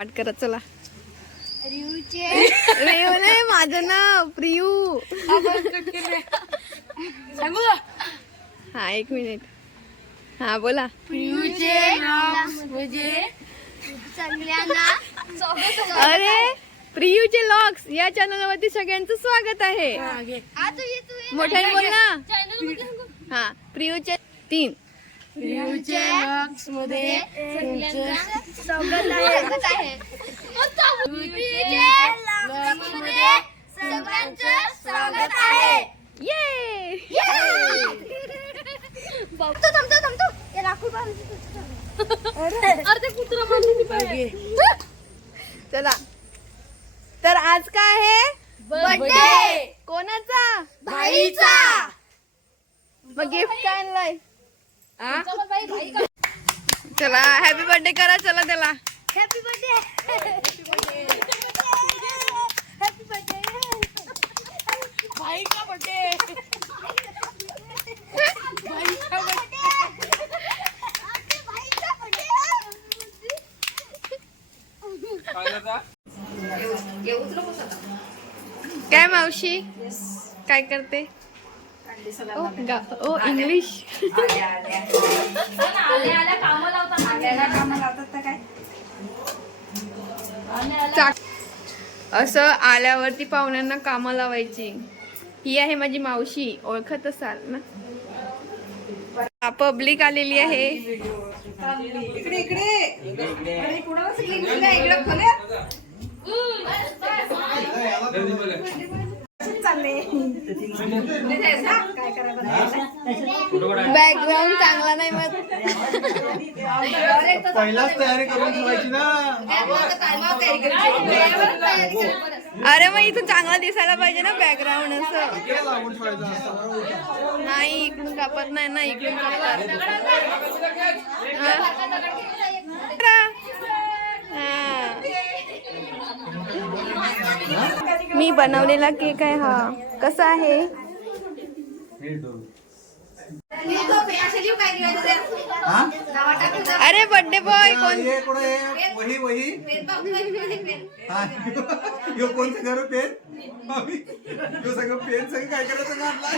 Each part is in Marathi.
पाठ करा चला. रियूचे रेव नाही माझं नाव प्रियू. सांगू? हा एक मिनिट. हा बोला. रियूचे म्हणजे? सगळ्यांना अरे प्रियूचे लॉक्स या चॅनल वरती सगळ्यांचं स्वागत आहे. मोठ्याने बोल ना. हा प्रियूचे तीन. मध्ये स्वागत आहे. चला. तर आज काय आहे? बर्थडे कोणाचा? भाईचा. मग गिफ्ट काय आणलंय? चला हॅपी बर्थडे करा चला त्याला. हॅपी बर्थडे हॅपी बर्थडे भाई का बर्थडे भाई का काय मावशी? काय करते? ओ, इंग्लिश. असं आल्यावरती पाहुण्यांना कामं लावायची. ही आहे माझी मावशी ओळखत असाल ना? पब्लिक आलेली आहे. बॅकग्राऊंड चांगला नाही मग. पहिलाच तयारी करून ठेवायची ना. अरे मग इथून चांगला दिसायला पाहिजे ना बॅकग्राऊंड असं. नाही इकडून कापत नाही ना इकडून कापतात. हा. मी बनवलेला केक आहे हा कसा आहे हा? अरे बर्थडे बॉय कोण कोण? वही वही. यो कोणतं घर पेन यो सगळं पेन सगळं काय करायचं घातला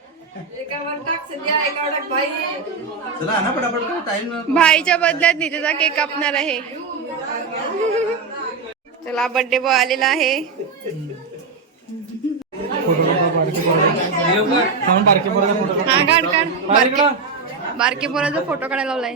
चला ना पटापट टाइम भाईच्या बदल्यात निजेचा केक कापणार आहे. चला बर्थडे बॉय आलेला आहे. हा काढ काढ. बारके बारके पोराचा फोटो काढायला लावलाय.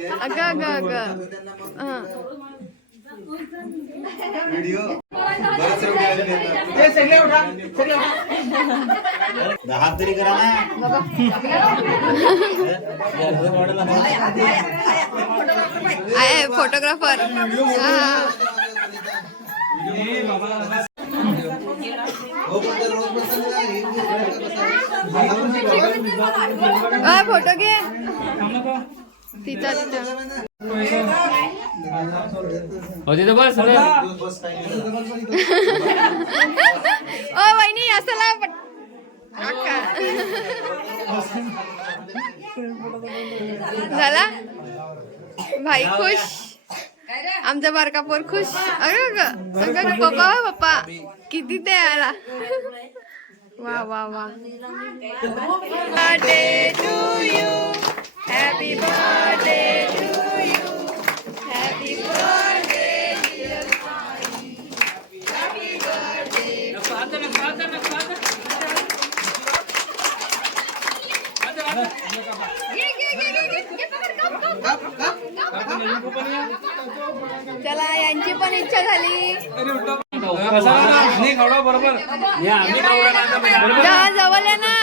अग अग अग हा. दहा तरी करा ना फोटोग्राफर हो पण ते रोज बसतात ना, हे बी- फोटो घे तिचा तिचा दिवस बस. ओ वहिनी असं लाव. झाला? भाई खुश. आमचा बारका पोर खुश. अगं अगं हो पप्पा किती ते आला. वा वा वा. birthday to you happy birthday to you happy birthday चला यांची पण इच्छा झाली नाही खवडा बरोबर. जवळ या ना.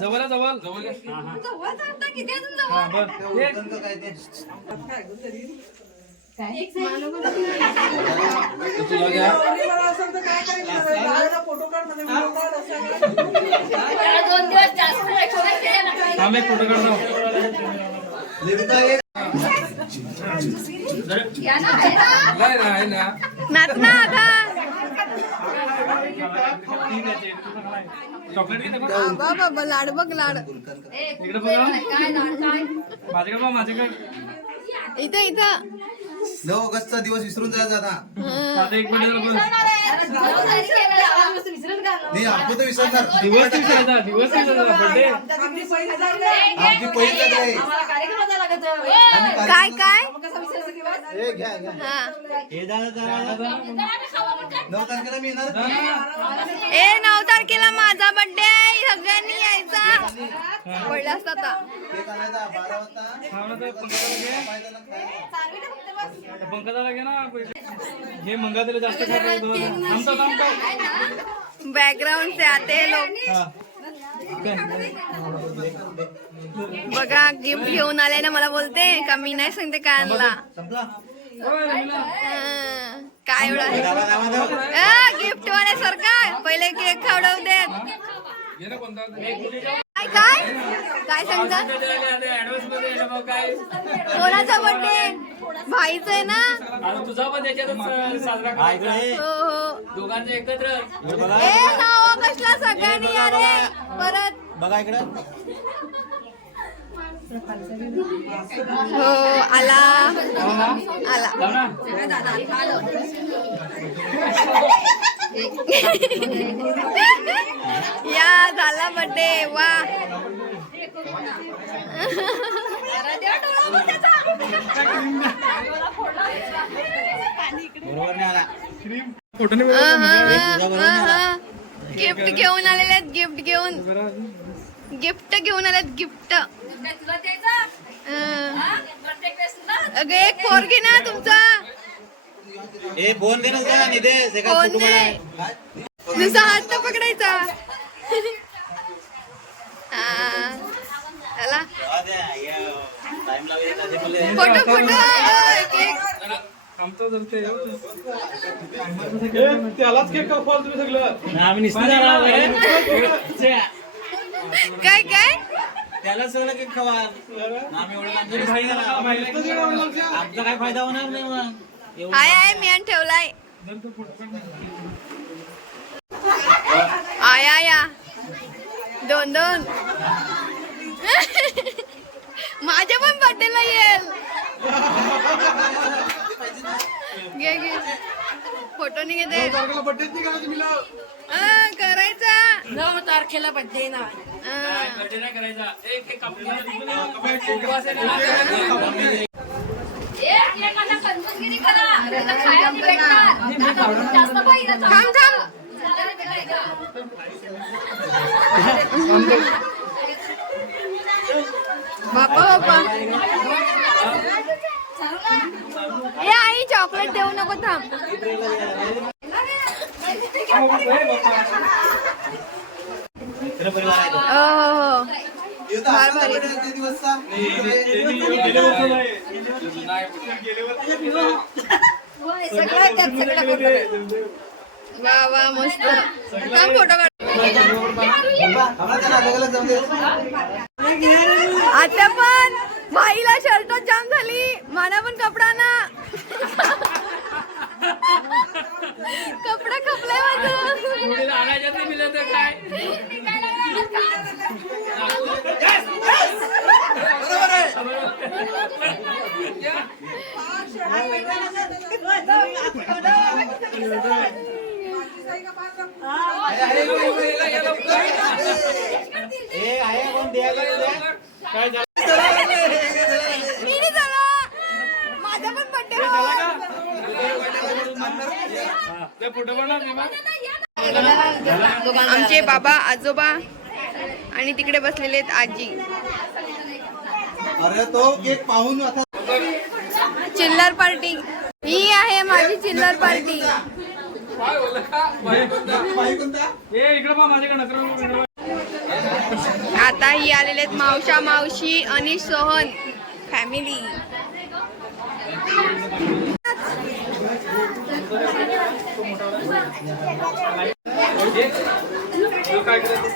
जवळ जवळ. जवळ फोटो काढतो नाही ना. आहे ना. नाच ना बाबा बाबा लाड बघ लाड. इकडे बघा माझ्याकडे बघ माझ्याकडे इथं इथं. नऊ ऑगस्टचा दिवस विसरून जायचा आता. हं. आता एक मिनिट जरा बस. नाही आपण तर विसरणार. दिवस बर्थडे आमची पहिली काय काय? हे घ्या घ्या हा. हे झालं जरा नऊ तारखेला मी येणार. ए नऊ तारखेला माझा बर्थडे आहे. सगळ्यांनी यायचा. केक आणायचा बारा वाजता. ना पंकजाला घे तिला जास्त काय थांबतो थांबतो. बॅकग्राऊंड से आते लोक हा. बघा गिफ्ट घेऊन आले ना मला बोलते. का मी नाही सांगते काय आणला. काय एवढा गिफ्ट वाल्यासारखा. पहिले केक खावडव देत घे ना कोणता? काय? काय सांगतात कोणाचा बर्थडे भाईच आहे ना? तुझा पण त्याच्यातच साजरा हा. हो हो दोघांचे एकत्र ए सगळ्यांनी या रे परत. बघा इकडे. हो आला. आला. या झाला बर्थडे वा. गिफ्ट घेऊन आलेले आहेत गिफ्ट घेऊन. गिफ्ट घेऊन आलेत गिफ्ट? अगं एक पोरगी ना तुमचा. ए फोन दे ना जरा निदेश एका फोन फोटो दे. काढाय. नुसता हात तर पकडायचा. हा. चला. हा द्या, या. टाइम लागेल आधी मला- फोटो फोटो त्यालाच केक खाऊ तुम्ही सगळं? ना, आम्ही आहे. काय काय? त्याला सगळं केक खवा आम्ही एवढं. आमचा काय फायदा होणार नाही मग? हाय हाय मी आणि ठेवलाय. आया या दोन दोन. माझ्या पण बर्थडेला येईल. घे घे. फोटो नाही घेते हा, करायचा. नऊ तारखेला बर्थडे ना. हा. करायचा. बापा बापा ए आई चॉकलेट देऊ नको थांब. हो हो आता वा वा मस्त थांब फोटो काढ आता पण भाईला शर्ट जाम झाली मला पण कपडा ना कपडा खपलाय माझं. काय आहे. काय झालं माझा पण आमचे बाबा आजोबा आणि तिकडे बसलेले आहेत आजी. अरे तो केक पाहून आता चिल्लर पार्टी. ही आहे माझी चिल्लर पार्टी. आता ही आलेले आहेत मावशा मावशी आणि सोहन फॅमिली. काय करायचं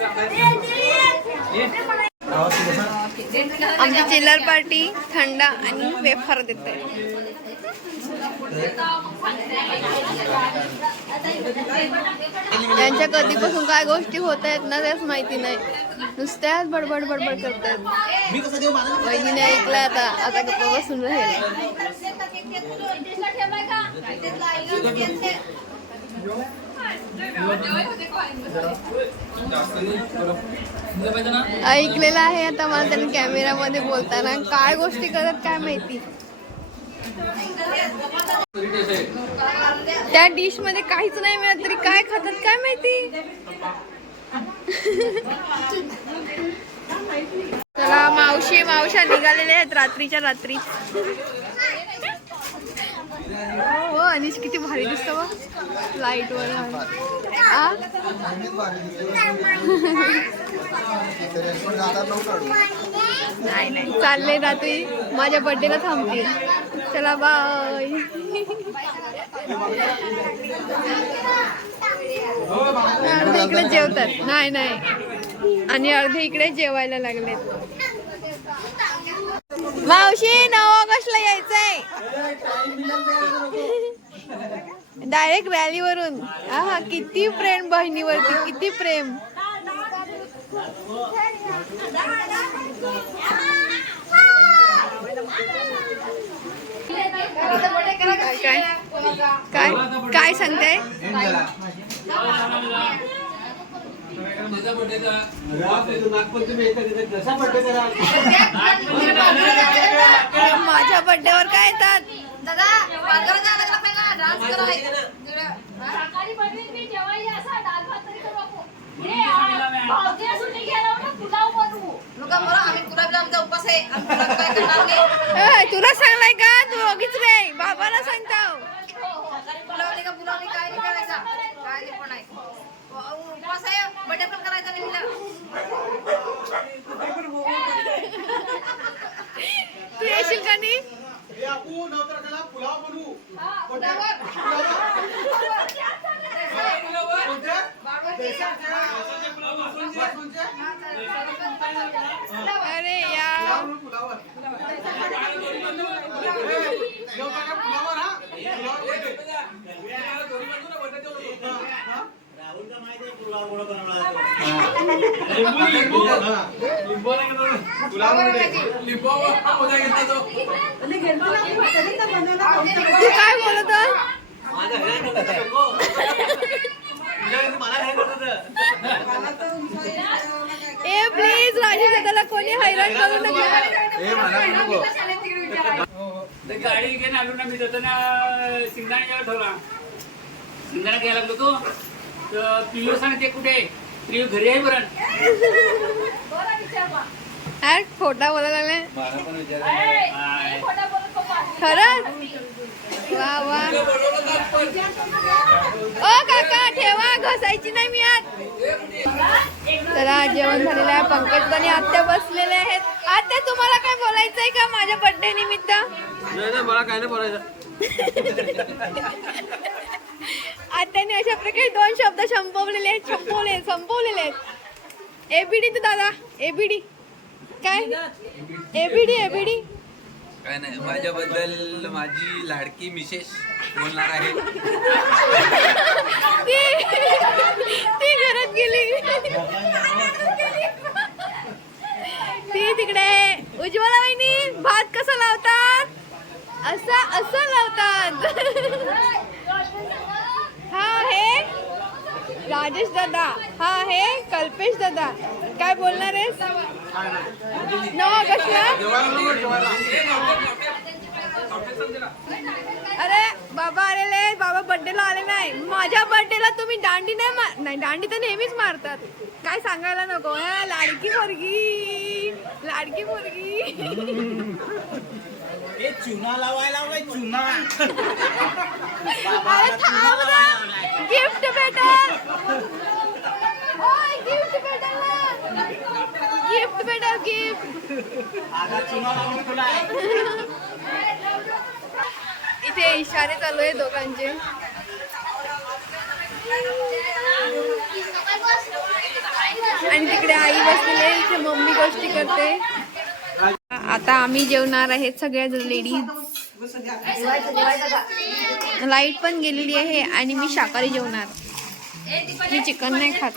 आमची चिल्लर पार्टी थंड आणि वेफर देते. त्यांच्या कधीपासून काय गोष्टी होत आहेत ना त्याच माहिती नाही. नुसत्याच बडबड बडबड करतात. बहिणीने ऐकलं आता आता गप्पा बसून राहील. ऐकलेलं आहे आता मला त्यांनी कॅमेरामध्ये बोलताना. काय गोष्टी करत काय माहिती? त्या डिशमध्ये काहीच नाही मिळत तरी काय खातात काय माहिती? चला मावशी मावशा निघालेल्या आहेत रात्रीच्या रात्री. अनिश किती भारी दिसतो बघ. लाइट वर आ? नाही नाही. चाललंय रात्री माझ्या बर्थडेला थांबतील. चला बाय अर्धे इकडे जेवतात. नाही नाही. आणि अर्धे इकडे जेवायला लागलेत. मावशी नऊ ऑगस्टला यायचंय? डायरेक्ट रॅलीवरून हा किती प्रेम बहिणीवरती किती प्रेम. काय काय? काय काय सांगताय माझ्या बर्थडेवर काय येतात? सकाळी बनवीन मी जेवायला असा दाल भात तरी करू आपण. हे आ- भावजी असून मी गेला होता पुलाव बनवू. ए, तुला सांगलाय का तू बघितच रे बाबाला सांगताव तू येशील का नाही पुलाव बनवू अरे यार तू काय बोलत हे हे. ए प्लीज राजेश दादाला कोणी हैराण करू नका. गाडी घेऊन आलो ना मी जाताना जेव्हा ठेवला. सिंगाणा घ्यायला लागलो तो. तर पिल्लू सांगते कुठे? आहे? पिल्लू घरी आहे बरं यार खोटा बोलायला लागलाय. खरंच? वा वा. ओ काका ठेवा घसायची नाही मी आज चला जेवण झालेलं आहे. पंकज आणि आत्या बसलेले आहेत. आत्या तुम्हाला काय बोलायचंय का माझ्या बर्थडे निमित्त? मला काय नाही बोलायचं. आत्याने अशा प्रकारे दोन शब्द संपवलेले आहेत संपवले संपवलेले आहेत. एबीडी तू दादा एबीडी काय? एबीडी एबीडी काय नाही माझ्याबद्दल माझी लाडकी मिसेस बोलणार आहे. ती घरात गेली. ती तिकडे. उज्ज्वला वहिनी भात कसा लावतात? असा असं लावतात. हा हे राजेश दादा. हा हे कल्पेश दादा. काय बोलणार आहेस? नऊ ऑगस्टला अरे बाबा आलेले ले बाबा बर्थडेला आले नाही. माझ्या बर्थडेला तुम्ही दांडी नाही मार नाही दांडी तर नेहमीच मारतात. काय सांगायला नको लाडकी मुलगी लाडकी मुलगी हे चुना लावायला लावलाय चुना. अरे थांब ना. गिफ्ट भेटेल. गिफ्ट भेटेल ना. गिफ्ट भेटेल गिफ्ट आता चुना लावून तुला इथे इशारे चालू आहे दोघांचे. आणि तिकडे आई बसलेली आहे इथे मम्मी गोष्टी करते. आता आम्ही जेवणार आहेत सगळ्या लेडीज लाइट पण गेलेली आहे आणि मी शाकाहारी जेवणार. मी चिकन नाही खात.